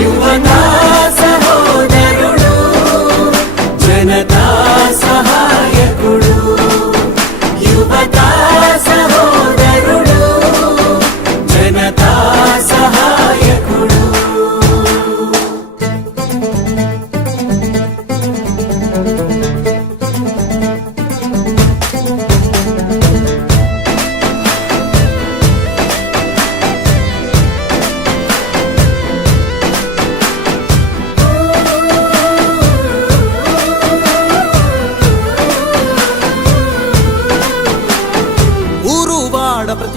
యువతా సహోదరుడు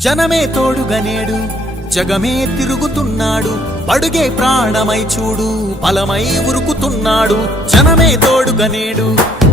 జనమే తోడుగనేడు జగమే తిరుగుతున్నాడు అడుగే ప్రాణమై చూడు బలమై ఉరుకుతున్నాడు జనమే తోడుగనేడు.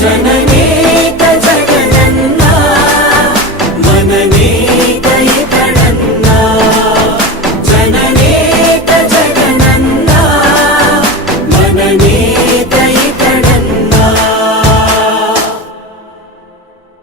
Jai Nagini.